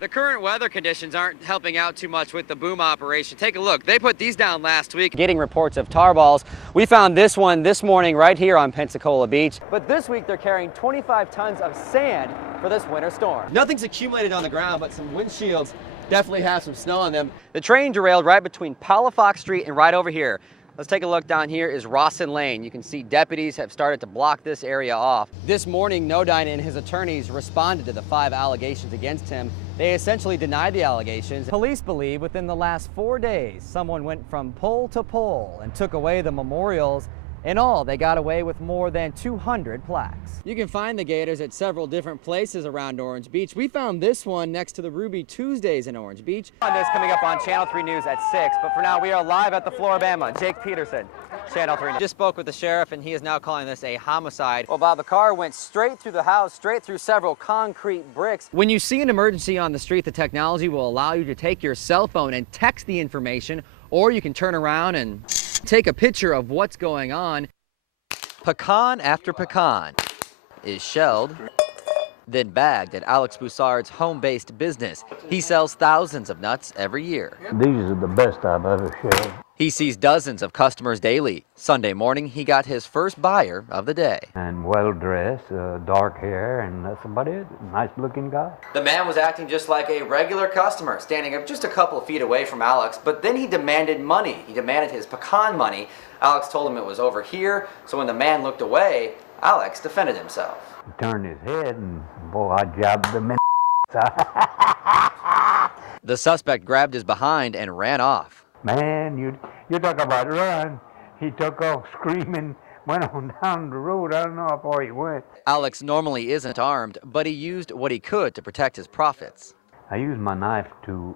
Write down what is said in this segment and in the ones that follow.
The current weather conditions aren't helping out too much with the boom operation. Take a look. They put these down last week. Getting reports of tar balls. We found this one this morning right here on Pensacola Beach. But this week they're carrying 25 tons of sand for this winter storm. Nothing's accumulated on the ground, but some windshields definitely have some snow on them. The train derailed right between Palafox Street and right over here. Let's take a look. Down here is Rawson Lane. You can see deputies have started to block this area off. This morning, Nodine and his attorneys responded to the 5 allegations against him. They essentially denied the allegations. Police believe within the last 4 days, someone went from pole to pole and took away the memorials. In all, they got away with more than 200 plaques. You can find the Gators at several different places around Orange Beach. We found this one next to the Ruby Tuesdays in Orange Beach. On this coming up on Channel 3 News at 6, but for now we are live at the Floribama. Jake Peterson, Channel 3 News. Just spoke with the sheriff and he is now calling this a homicide. Well, Bob, the car went straight through the house, straight through several concrete bricks. When you see an emergency on the street, the technology will allow you to take your cell phone and text the information, or you can turn around and take a picture of what's going on. Pecan after pecan is shelled, then bagged at Alex Boussard's home-based business. He sells thousands of nuts every year. These are the best I've ever shelled. He sees dozens of customers daily. Sunday morning, he got his first buyer of the day. And well-dressed, dark hair, and that's about it. Nice-looking guy. The man was acting just like a regular customer, standing up just a couple of feet away from Alex, but then he demanded money. He demanded his pecan money. Alex told him it was over here, so when the man looked away, Alex defended himself. He turned his head, and boy, I jabbed him in. The suspect grabbed his behind and ran off. Man, you talk about run. He took off screaming, went on down the road. I don't know how far he went. Alex normally isn't armed, but he used what he could to protect his profits. I used my knife to,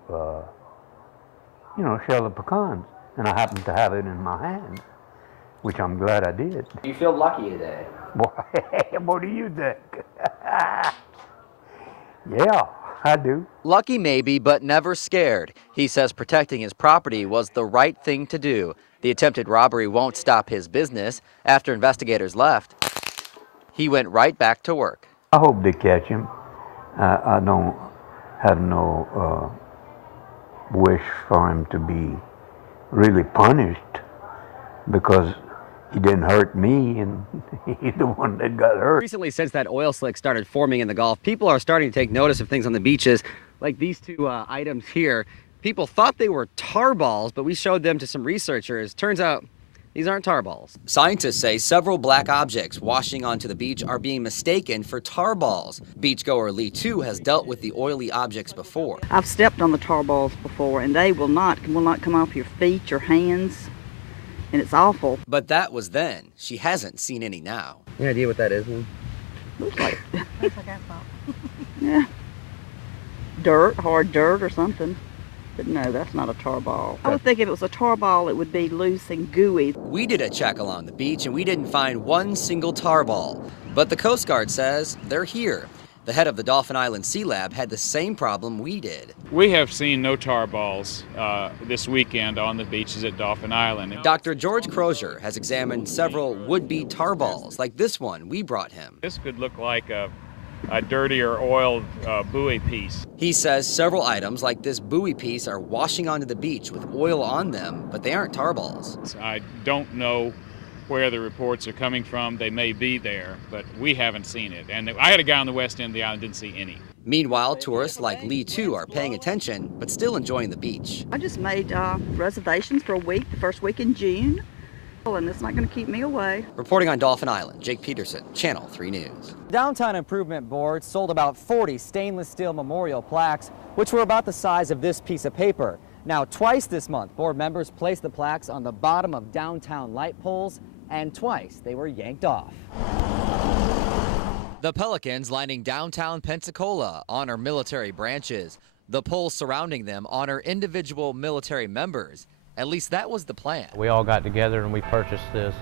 shell the pecans, and I happened to have it in my hand, which I'm glad I did. You feel lucky today. Boy, what do you think? Yeah, I do. Lucky maybe, but never scared. He says protecting his property was the right thing to do. The attempted robbery won't stop his business. After investigators left, he went right back to work. I hope they catch him. I don't have no wish for him to be really punished, because he didn't hurt me, and he's the one that got hurt. Recently, since that oil slick started forming in the Gulf, people are starting to take notice of things on the beaches, like these two items here. People thought they were tar balls, but we showed them to some researchers. Turns out these aren't tar balls. Scientists say several black objects washing onto the beach are being mistaken for tar balls. Beachgoer Lee Tu has dealt with the oily objects before. I've stepped on the tar balls before, and they will not come off your feet, your hands, and it's awful. But that was then. She hasn't seen any now. Any idea what that is, man? Looks like, Looks like asphalt. yeah, dirt, hard dirt or something. But no, that's not a tar ball. I would think if it was a tar ball, it would be loose and gooey. We did a check along the beach and we didn't find one single tar ball. But the Coast Guard says they're here. The head of the Dauphin Island Sea Lab had the same problem we did. We have seen no tar balls this weekend on the beaches at Dauphin Island. Dr. George Crozier has examined several would-be tar balls, like this one we brought him. This could look like a dirty or oiled buoy piece. He says several items like this buoy piece are washing onto the beach with oil on them, but they aren't tar balls. I don't know where the reports are coming from. They may be there, but we haven't seen it. And I had a guy on the west end of the island, didn't see any. Meanwhile, tourists like Lee Tu are paying attention, but still enjoying the beach. I just made reservations for a week, the first week in June, and it's not going to keep me away. Reporting on Dauphin Island, Jake Peterson, Channel 3 News. Downtown Improvement Board sold about 40 stainless steel memorial plaques, which were about the size of this piece of paper. Now, twice this month, board members placed the plaques on the bottom of downtown light poles, and twice they were yanked off. The Pelicans lining downtown Pensacola honor military branches. The poles surrounding them honor individual military members. At least that was the plan. We all got together and we purchased this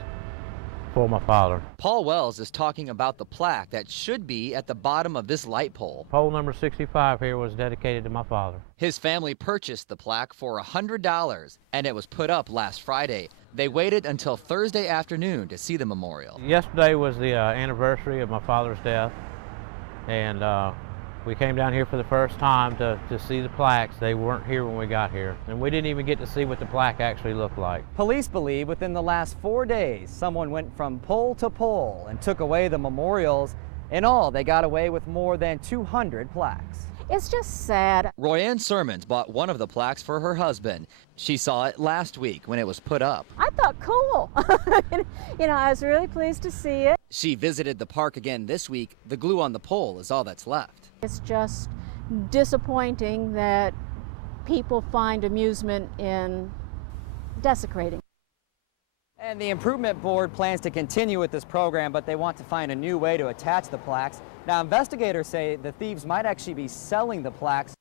for my father. Paul Wells is talking about the plaque that should be at the bottom of this light pole. Pole number 65 here was dedicated to my father. His family purchased the plaque for $100, and it was put up last Friday. They waited until Thursday afternoon to see the memorial. Yesterday was the anniversary of my father's death, and We came down here for the first time to see the plaques. They weren't here when we got here, and we didn't even get to see what the plaque actually looked like. Police believe within the last 4 days, someone went from pole to pole and took away the memorials. In all, they got away with more than 200 plaques. It's just sad. Royanne Sermons bought one of the plaques for her husband. She saw it last week when it was put up. I thought cool. You know, I was really pleased to see it. She visited the park again this week. The glue on the pole is all that's left. It's just disappointing that people find amusement in desecrating. And the Improvement Board plans to continue with this program, but they want to find a new way to attach the plaques. Now, investigators say the thieves might actually be selling the plaques